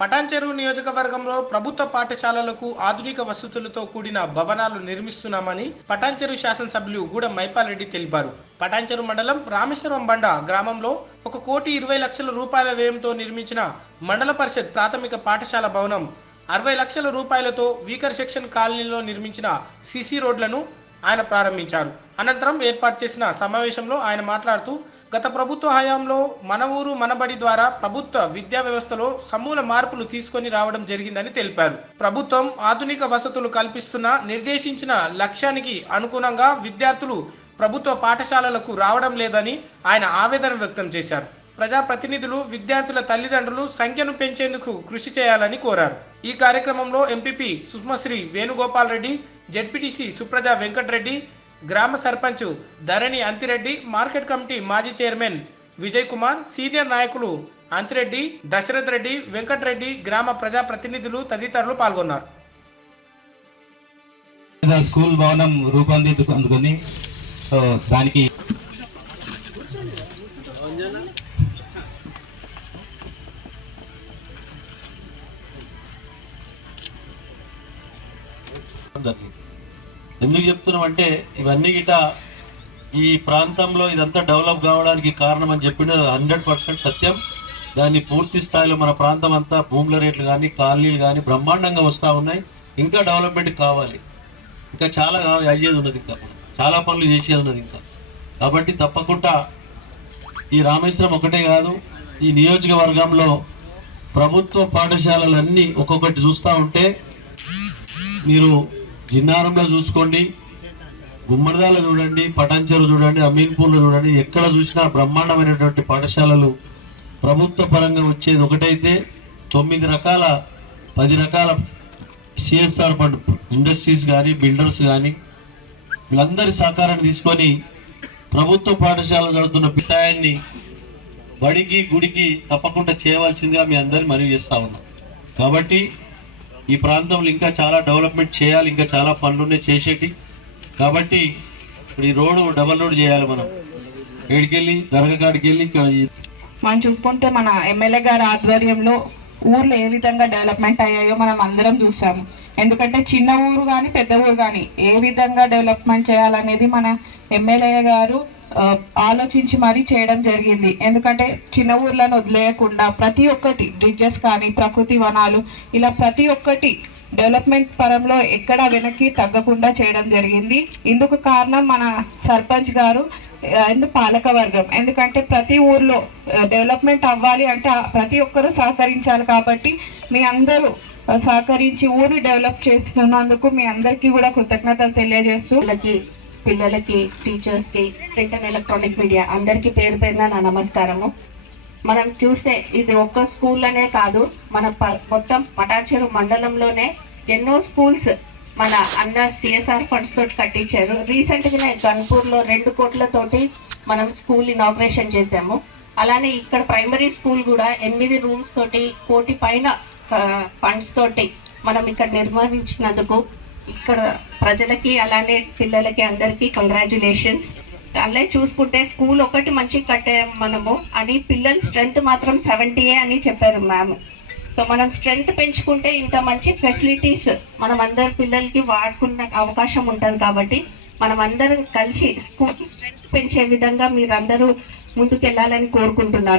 పటాన్చెరు నియోజకవర్గంలో ప్రభుత్వ పాఠశాలలకు ఆధునిక వసతులతో కూడిన భవనాలు నిర్మిస్తున్నామని పటాన్చెరు శాసనసభ్యులు గూడెం మైపాల్ రెడ్డి తెలిపారు. పటాన్చెరు మండలం రామేశ్వరం బండ గ్రామంలో 1,20,00,000 రూపాయల వ్యయంతో నిర్మించిన మండల పరిషత్ ప్రాథమిక పాఠశాల భవనం, 60 లక్షల రూపాయలతో వీకర్ సెక్షన్ కాలనీలో నిర్మించిన సిసి రోడ్లను ఆయన ప్రారంభించారు. అనంతరం ఏర్పాటు చేసిన సమావేశంలో ఆయన మాట్లాడుతూ, గత ప్రభుత్వ హయాంలో మన ఊరు మనబడి ద్వారా ప్రభుత్వ విద్యా వ్యవస్థలో సమూల మార్పులు తీసుకొని రావడం జరిగిందని తెలిపారు. ప్రభుత్వం ఆధునిక వసతులు కల్పిస్తున్న నిర్దేశించిన లక్ష్యానికి అనుగుణంగా విద్యార్థులు ప్రభుత్వ పాఠశాలలకు రావడం లేదని ఆయన ఆవేదన వ్యక్తం చేశారు. ప్రజాప్రతినిధులు విద్యార్థుల తల్లిదండ్రులు సంఖ్యను పెంచేందుకు కృషి చేయాలని కోరారు. ఈ కార్యక్రమంలో ఎంపీపీ సుష్మశ్రీ వేణుగోపాల్ రెడ్డి, జెడ్పీటీసీ సుప్రజా వెంకటరెడ్డి, గ్రామ సర్పంచ్ ధరణి అంతిరెడ్డి, మార్కెట్ కమిటీ మాజీ చైర్మన్ విజయ్ కుమార్, సీనియర్ నాయకులు అంతిరెడ్డి, దశరథ్ రెడ్డి, వెంకటరెడ్డి, గ్రామ ప్రజా ప్రతినిధులు తదితరులు పాల్గొన్నారు. స్కూల్ భవనం రూపొందించుకొని దానికి ఎందుకు చెప్తున్నామంటే ఇవన్నీ గిట ఈ ప్రాంతంలో ఇదంతా డెవలప్ కావడానికి కారణం అని చెప్పిన 100% సత్యం. దాన్ని పూర్తి స్థాయిలో మన ప్రాంతం అంతా భూముల రేట్లు కానీ కాలనీలు కానీ బ్రహ్మాండంగా వస్తూ ఉన్నాయి. ఇంకా డెవలప్మెంట్ కావాలి, ఇంకా చాలా అయ్యేది ఉన్నది, ఇంకా చాలా పనులు చేసేది ఉన్నది ఇంకా. కాబట్టి తప్పకుండా ఈ రామేశ్వరం ఒకటే కాదు, ఈ నియోజకవర్గంలో ప్రభుత్వ పాఠశాలలన్నీ ఒక్కొక్కటి చూస్తూ ఉంటే మీరు జిన్నారంలో చూసుకోండి, గుమ్మడిదాలో చూడండి, పటాన్చెరు చూడండి, అమీన్పూర్లో చూడండి, ఎక్కడ చూసినా బ్రహ్మాండమైనటువంటి పాఠశాలలు ప్రభుత్వ పరంగా వచ్చేది ఒకటైతే 9 రకాల 10 రకాల సిఎస్ఆర్ ఫండ్ ఇండస్ట్రీస్ కానీ బిల్డర్స్ కానీ వీళ్ళందరి సహకారాన్ని తీసుకొని ప్రభుత్వ పాఠశాలలో చదువుతున్న విషయాన్ని బడికి గుడికి తప్పకుండా చేయవలసిందిగా మీ అందరినీ మనవి చేస్తా ఉన్నాం. కాబట్టి ఈ ప్రాంతంలో ఇంకా చాలా డెవలప్మెంట్ చేయాలి, ఇంకా చాలా పనులునే చేసేటి. కాబట్టి ఇప్పుడు ఈ రోడ్డు డబల్ రోడ్ చేయాలి. మనం ఏడికెళ్ళి దర్గాకాడికి వెళ్ళి మనం చూసుకుంటే మన ఎమ్మెల్యే గారి ఆధ్వర్యంలో ఊర్లు ఏ విధంగా డెవలప్మెంట్ అయ్యాయో మనం అందరం చూసాము. ఎందుకంటే చిన్న ఊరు కానీ పెద్ద ఊరు కానీ ఏ విధంగా డెవలప్మెంట్ చేయాలనేది మన ఎమ్మెల్యే గారు ఆలోచించి మరీ చేయడం జరిగింది. ఎందుకంటే చిన్న ఊర్లను వదిలేయకుండా ప్రతి ఒక్కటి బ్రిడ్జెస్ కానీ ప్రకృతి వనాలు ఇలా ప్రతి ఒక్కటి డెవలప్మెంట్ పరంలో ఎక్కడ వెనక్కి తగ్గకుండా చేయడం జరిగింది. ఇందుకు కారణం మన సర్పంచ్ గారు అండ్ పాలక వర్గం. ఎందుకంటే ప్రతి ఊర్లో డెవలప్మెంట్ అవ్వాలి అంటే ప్రతి ఒక్కరూ సహకరించాలి. కాబట్టి మీ అందరూ సహకరించి ఊరు డెవలప్ చేసుకున్నందుకు మీ అందరికీ కూడా కృతజ్ఞతలు తెలియజేస్తూ పిల్లలకి టీచర్స్కి ప్రింట్ అండ్ ఎలక్ట్రానిక్ మీడియా అందరికీ పేరు పేరున నా నమస్కారము. మనం చూస్తే ఇది ఒక్క స్కూల్లోనే కాదు, మన మొత్తం పటాన్చెరు మండలంలోనే ఎన్నో స్కూల్స్ మన అండర్ సిఎస్ఆర్ ఫండ్స్ తోటి కట్టించారు. రీసెంట్గానే గన్పూర్లో 2 కోట్లతోటి మనం స్కూల్ ఇనాగ్రేషన్ చేసాము. అలానే ఇక్కడ ప్రైమరీ స్కూల్ కూడా 8 రూమ్స్ తోటి 1 కోటి పైన ఫండ్స్ తోటి మనం ఇక్కడ నిర్వహించినందుకు ఇక్కడ ప్రజలకి అలానే పిల్లలకి అందరికీ కంగ్రాచులేషన్స్. అలాగే చూసుకుంటే స్కూల్ ఒకటి మంచిగా కట్టాము మనము అని, పిల్లల స్ట్రెంత్ మాత్రం 70 అని చెప్పారు మ్యామ్. సో మనం స్ట్రెంత్ పెంచుకుంటే ఇంత మంచి ఫెసిలిటీస్ మనం అందరి పిల్లలకి వాడుకున్న అవకాశం ఉంటుంది. కాబట్టి మనం అందరం కలిసి స్కూల్ స్ట్రెంత్ పెంచే విధంగా మీరందరూ ముందుకు వెళ్ళాలని కోరుకుంటున్నాను.